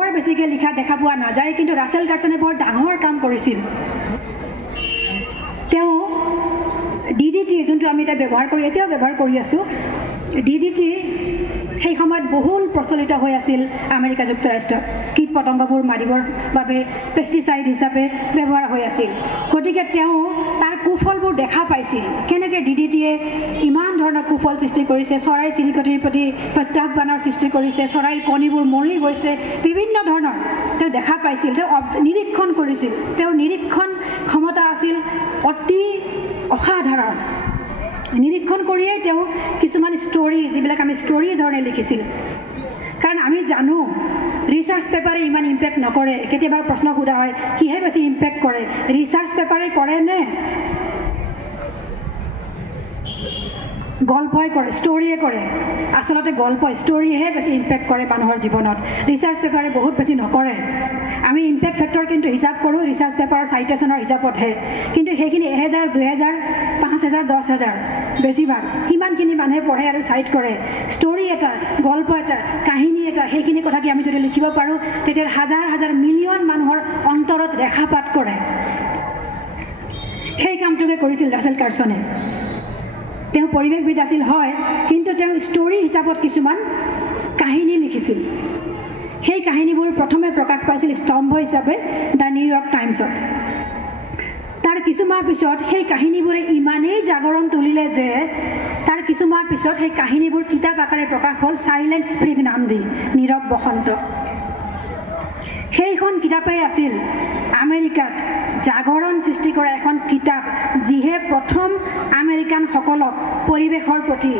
বৰ বেছিকৈ লিখা দেখা পোৱা নাযায়, কিন্তু ৰাছেল কাৰ্চনে বৰ ডাঙৰ কাম কৰিছিল। তেওঁ DDT যোনটো আমি এতিয়া এতিয়াও ব্যৱহাৰ কৰি আছোঁ, DDT সেই সময়ত বহুল প্ৰচলিত হৈ আছিল আমেৰিকা যুক্তৰাষ্ট্ৰত। কীট পতংগবোৰ মাৰিবৰ বাবে পেষ্টিচাইড হিচাপে ব্যৱহাৰ হৈ আছিল। গতিকে তেওঁ তাৰ কুফলবোৰ দেখা পাইছিল, কেনেকৈ DDTয়ে ইমান ধৰণৰ কুফল সৃষ্টি কৰিছে, চৰাই চিৰিকটিৰ প্ৰতি প্ৰত্যাহ্বানৰ সৃষ্টি কৰিছে, চৰাইৰ কণীবোৰ মৰি গৈছে, বিভিন্ন ধৰণৰ তেওঁ দেখা পাইছিল। তেওঁ নিৰীক্ষণ কৰিছিল, তেওঁৰ নিৰীক্ষণ ক্ষমতা আছিল অতি অসাধাৰণ। নিৰীক্ষণ কৰিয়েই তেওঁ কিছুমান ষ্টৰী, যিবিলাক আমি ষ্টৰী ধৰণে লিখিছিল। কাৰণ আমি জানো ৰিচাৰ্চ পেপাৰে ইমান ইম্পেক্ট নকৰে। কেতিয়াবা প্ৰশ্ন সোধা হয়, কিহে বেছি ইম্পেক্ট কৰে, ৰিচাৰ্চ পেপাৰে কৰে নে গল্পই কৰে, ষ্টৰীয়ে কৰে? আচলতে ষ্টৰীহে বেছি ইম্পেক্ট কৰে মানুহৰ জীৱনত, ৰিচাৰ্চ পেপাৰে বহুত বেছি নকৰে। আমি ইম্পেক্ট ফেক্টৰ কিন্তু হিচাপ কৰোঁ ৰিচাৰ্চ পেপাৰৰ চাইটেশ্যনৰ হিচাপতহে, কিন্তু সেইখিনি 1000, 2000, 5000, 10000 বেছিভাগ সিমানখিনি মানুহে পঢ়ে আৰু চাইট কৰে। ষ্টৰী এটা, গল্প এটা, কাহিনী এটা, সেইখিনি কথা কি আমি যদি লিখিব পাৰোঁ, তেতিয়া হাজাৰ হাজাৰ মিলিয়ন মানুহৰ অন্তৰত ৰেখাপাত কৰে। সেই কামটোকে কৰিছিল ৰাছেল কাৰ্চনে। তেওঁ পৰিৱেশবিদ আছিল হয়, কিন্তু তেওঁ ষ্টৰী হিচাপত কিছুমান কাহিনী লিখিছিল। সেই কাহিনীবোৰ প্ৰথমে প্ৰকাশ পাইছিল স্তম্ভ হিচাপে দ্য নিউয়ৰ্ক টাইমছত। তাৰ কিছুমাহ পিছত সেই কাহিনীবোৰে ইমানেই জাগৰণ তুলিলে যে তাৰ কিছুমাহ পিছত সেই কাহিনীবোৰ কিতাপ আকাৰে প্ৰকাশ হ'ল চাইলেণ্ট স্প্ৰিং নাম দি, নীৰৱ বসন্ত। সেইখন কিতাপেই আছিল আমেৰিকাত জাগৰণ সৃষ্টি কৰা এখন কিতাপ, যিহে প্ৰথম আমেৰিকানসকলক পৰিৱেশৰ প্ৰতি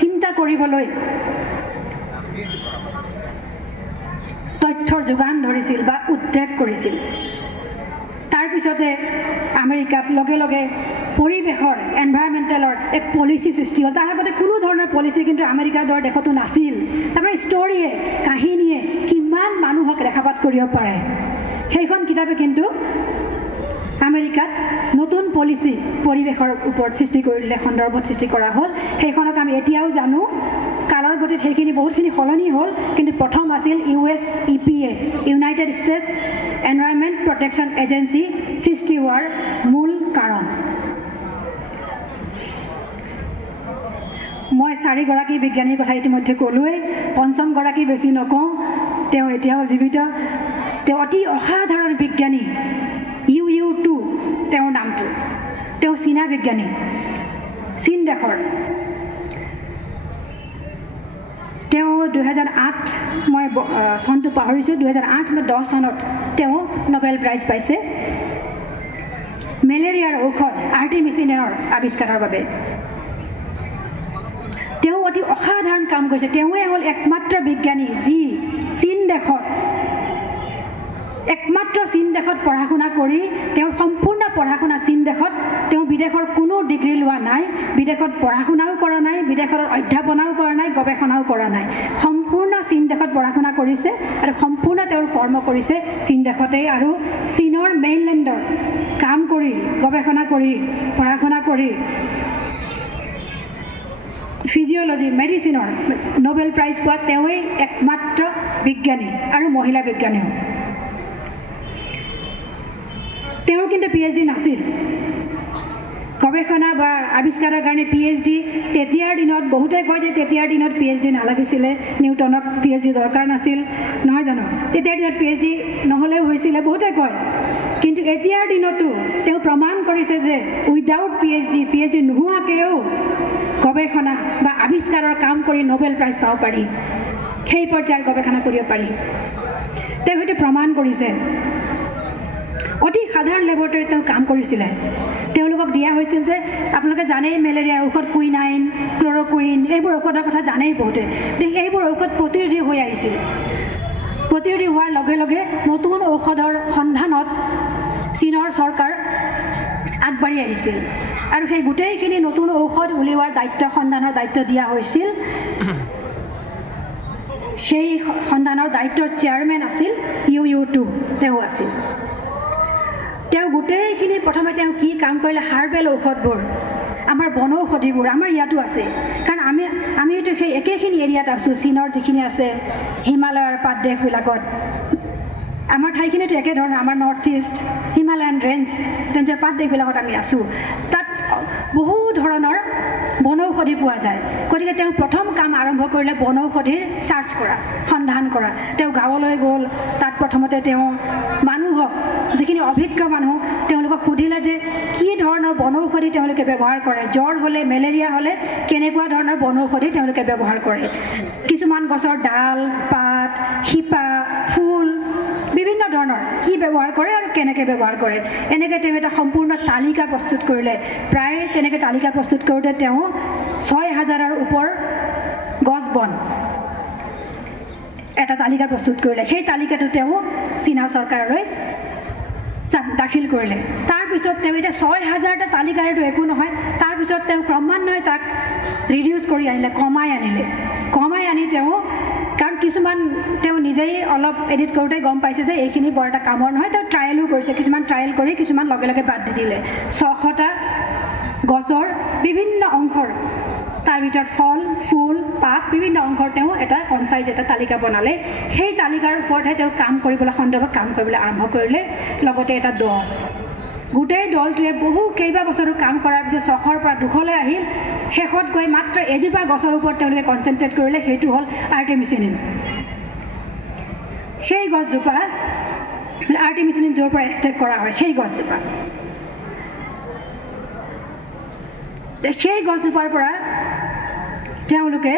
চিন্তা কৰিবলৈ তথ্যৰ যোগান ধৰিছিল বা উদ্ৰেক কৰিছিল। তাৰপিছতে আমেৰিকাত লগে লগে পৰিৱেশৰ এনভাইৰমেণ্টেলৰ এক পলিচি সৃষ্টি হ'ল। তাৰ আগতে কোনো ধৰণৰ পলিচি কিন্তু আমেৰিকাৰ দৰে দেশতো নাছিল। তাৰমানে ষ্টৰীয়ে, কাহিনীয়ে কিমান মানুহক ৰেখাপাত কৰিব পাৰে। সেইখন কিতাপে কিন্তু আমেৰিকাত নতুন পলিচি পৰিৱেশৰ ওপৰত সৃষ্টি কৰিলে, সন্দৰ্ভত সৃষ্টি কৰা হ'ল। সেইখনক আমি এতিয়াও জানো, কালৰ গতিত সেইখিনি বহুতখিনি সলনি হ'ল, কিন্তু প্ৰথম আছিল US EPA, United states environment protection agency সৃষ্টি হোৱাৰ মূল কাৰণ। মই 4 গৰাকী বিজ্ঞানীৰ কথা ইতিমধ্যে ক'লোৱেই, 5ম গৰাকী বেছি নকওঁ, তেওঁ এতিয়াও জীৱিত। তেওঁ অতি অসাধাৰণ বিজ্ঞানী, UU2 তেওঁৰ নামটো। তেওঁ চীনা বিজ্ঞানী, চীন দেশৰ। তেওঁ 2008, মই চনটো পাহৰিছোঁ, 2008 বা 10 চনত তেওঁ নোবেল প্ৰাইজ পাইছে মেলেৰিয়াৰ ঔষধ আৰ্টিমিচিনৰ আৱিষ্কাৰৰ বাবে। তেওঁ অতি অসাধাৰণ কাম কৰিছে। তেওঁৱে হ'ল একমাত্ৰ বিজ্ঞানী যি একমাত্ৰ চীন দেশত পঢ়া শুনা কৰি, তেওঁৰ সম্পূৰ্ণ পঢ়া শুনা চীন দেশত, তেওঁ বিদেশৰ কোনো ডিগ্ৰী লোৱা নাই, বিদেশত পঢ়া শুনাও কৰা নাই, বিদেশৰ অধ্যাপনাও কৰা নাই, গৱেষণাও কৰা নাই, সম্পূৰ্ণ চীন দেশত পঢ়া শুনা কৰিছে আৰু সম্পূৰ্ণ তেওঁৰ কৰ্ম কৰিছে চীন দেশতেই। আৰু চীনৰ মেইনলেণ্ডৰ কাম কৰি, গৱেষণা কৰি, পঢ়া শুনা কৰি ফিজিঅ'লজি, মেডিচিনৰ নোবেল প্ৰাইজ পোৱা তেওঁৱেই একমাত্ৰ বিজ্ঞানী আৰু মহিলা বিজ্ঞানীও। তেওঁৰ কিন্তু PhD নাছিল। গৱেষণা বা আৱিষ্কাৰৰ কাৰণে PhD তেতিয়াৰ দিনত, বহুতে কয় যে তেতিয়াৰ দিনত PhD নালাগিছিলে, নিউটনক PhD দৰকাৰ নাছিল, নহয় জানো? তেতিয়াৰ দিনত PhD নহ'লেও হৈছিলে, বহুতে কয়। কিন্তু এতিয়াৰ দিনতো তেওঁ প্ৰমাণ কৰিছে যে উইদাউট PhD নোহোৱাকৈও গৱেষণা বা আৱিষ্কাৰৰ কাম কৰি নোবেল প্ৰাইজ পাব পাৰি, সেই পৰ্যায়ৰ গৱেষণা কৰিব পাৰি। তেওঁ সেইটো প্ৰমাণ কৰিছে। অতি সাধাৰণ লেবৰেটৰীত তেওঁ কাম কৰিছিলে। তেওঁলোকক দিয়া হৈছিল যে আপোনালোকে জানেই মেলেৰিয়া ঔষধ, কুইনাইন, ক্ল'ৰকুইন, এইবোৰ ঔষধৰ কথা জানেই বহুতে। এইবোৰ ঔষধ প্ৰতিৰোধী হৈ আহিছিল। প্ৰতিৰোধী হোৱাৰ লগে লগে নতুন ঔষধৰ সন্ধানত চীনৰ চৰকাৰ আগবাঢ়ি আহিছিল আৰু সেই গোটেইখিনি নতুন ঔষধ উলিওৱাৰ দায়িত্ব, সন্ধানৰ দায়িত্ব দিয়া হৈছিল। সেই সন্ধানৰ দায়িত্বৰ চেয়াৰমেন আছিল UU2, তেওঁ আছিল। তেওঁ গোটেইখিনি প্ৰথমে তেওঁ কি কাম কৰিলে, হাৰ্বেল ঔষধবোৰ আমাৰ বনৌষধিবোৰ আমাৰ ইয়াতো আছে কাৰণ আমিতো সেই একেখিনি এৰিয়াত আছোঁ চীনৰ যিখিনি আছে হিমালয়ৰ পাদদেশবিলাকত আমাৰ ঠাইখিনিতো একেধৰণৰ আমাৰ নৰ্থ ইষ্ট হিমালয়ান ৰেঞ্জৰ পাদদেশবিলাকত আমি আছোঁ তাত বহু ধৰণৰ বনৌষধি পোৱা যায় গতিকে তেওঁ প্ৰথম কাম আৰম্ভ কৰিলে বনৌষধিৰ চাৰ্চ কৰা সন্ধান কৰা তেওঁ গাঁৱলৈ গ'ল তাত প্ৰথমতে তেওঁ মানুহক যিখিনি অভিজ্ঞ মানুহ তেওঁলোকক সুধিলে যে কি ধৰণৰ বনৌষধি তেওঁলোকে ব্যৱহাৰ কৰে জ্বৰ হ'লে মেলেৰিয়া হ'লে কেনেকুৱা ধৰণৰ বনৌষধি তেওঁলোকে ব্যৱহাৰ কৰে কিছুমান গছৰ ডাল পাত শিপা ফুল বিভিন্ন ধৰণৰ কি ব্যৱহাৰ কৰে আৰু কেনেকৈ ব্যৱহাৰ কৰে এনেকৈ তেওঁ এটা সম্পূৰ্ণ তালিকা প্ৰস্তুত কৰিলে প্ৰায় তেনেকৈ তালিকা প্ৰস্তুত কৰোঁতে তেওঁ ৬,০০০ৰ ওপৰ গছ বন এটা তালিকা প্ৰস্তুত কৰিলে সেই তালিকাটো তেওঁ চীনা চৰকাৰলৈ দাখিল কৰিলে তাৰপিছত তেওঁ এতিয়া ৬,০০০টা তালিকাৰটো একো নহয় তাৰপিছত তেওঁ ক্ৰমান্বয়ে তাক ৰিডিউচ কৰি আনিলে কমাই আনি তেওঁ কাৰণ কিছুমান তেওঁ নিজেই অলপ এডিট কৰোঁতে গম পাইছে যে এইখিনি বৰ এটা কামৰ নহয় তেওঁ ট্ৰায়েলো কৰিছে কিছুমান ট্ৰায়েল কৰি কিছুমান লগে লগে বাদ দি দিলে ৬০০টা গছৰ বিভিন্ন অংশৰ তাৰ ভিতৰত ফল ফুল পাত বিভিন্ন অংশৰ তেওঁ এটা কনচাইজ এটা তালিকা বনালে সেই তালিকাৰ ওপৰতহে তেওঁ কাম কৰিবলৈ সন্দৰ্ভত কাম কৰিবলৈ আৰম্ভ কৰিলে লগতে এটা দল গোটেই দলটোৱে বহু কেইবা বছৰো কাম কৰাৰ পিছত ৬০০ৰ পৰা ২০০লৈ আহিল শেষত গৈ মাত্ৰ এজোপা গছৰ ওপৰত তেওঁলোকে কনচেনট্ৰেট কৰিলে সেইটো হ'ল আৰ্টেমিচিনিন সেই গছজোপা আৰ্টেমিচিনিন য'ৰ পৰা এক্সট্ৰেক্ট কৰা হয় সেই গছজোপা সেই গছজোপাৰ পৰা তেওঁলোকে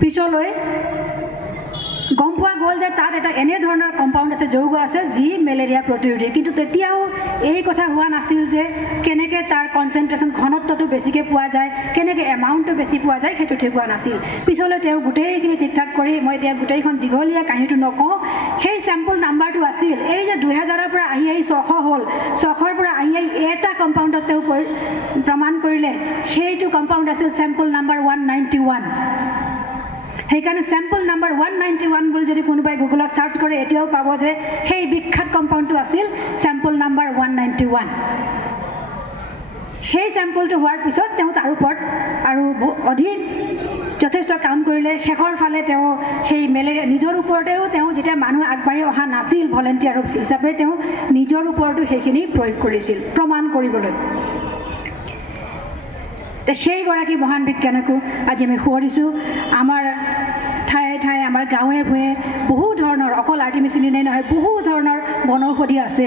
পিছলৈ গম পোৱা গ'ল যে তাত এটা এনে ধৰণৰ কম্পাউণ্ড আছে যৌগ আছে যি মেলেৰিয়া প্ৰতিৰোধী কিন্তু তেতিয়াও এই কথা হোৱা নাছিল যে কেনেকৈ তাৰ কনচেনট্ৰেশ্যন ঘনত্বটো বেছিকৈ পোৱা যায় কেনেকৈ এমাউণ্টটো বেছি পোৱা যায় সেইটো ঠিক হোৱা নাছিল পিছলৈ তেওঁ গোটেইখিনি ঠিক ঠাক কৰি মই এতিয়া গোটেইখন দীঘলীয়া কাহিনীটো নকওঁ সেই চেম্পল নাম্বাৰটো আছিল এই যে ২০০০ৰ পৰা আহি ৬০০ হ'ল ৬০০ৰ পৰা আহি এটা কম্পাউণ্ডত তেওঁ প্ৰমাণ কৰিলে সেইটো কম্পাউণ্ড আছিল চেম্পল নাম্বাৰ 191 সেইকাৰণে চেম্পল নাম্বাৰ 191 বুলি যদি কোনোবাই গুগলত চাৰ্চ কৰে এতিয়াও পাব যে সেই বিখ্যাত কম্পাউণ্ডটো আছিল চেম্পল নাম্বাৰ 191 সেই চেম্পলটো হোৱাৰ পিছত তেওঁ তাৰ ওপৰত আৰু অধিক যথেষ্ট কাম কৰিলে শেষৰ ফালে তেওঁ সেই মেলেৰিয়া নিজৰ ওপৰতেও তেওঁ যেতিয়া মানুহ আগবাঢ়ি অহা নাছিল ভলেণ্টিয়াৰ হিচাপে তেওঁ নিজৰ ওপৰতো সেইখিনি প্ৰয়োগ কৰিছিল প্ৰমাণ কৰিবলৈ সেইগৰাকী মহান বিজ্ঞানীকো আজি আমি সোঁৱৰিছোঁ আমাৰ ঠায়ে ঠায়ে আমাৰ গাঁৱে ভূঞে বহু ধৰণৰ অকল আৰ্টেমিচিনিনেই নহয় বহু ধৰণৰ বনৌষধি আছে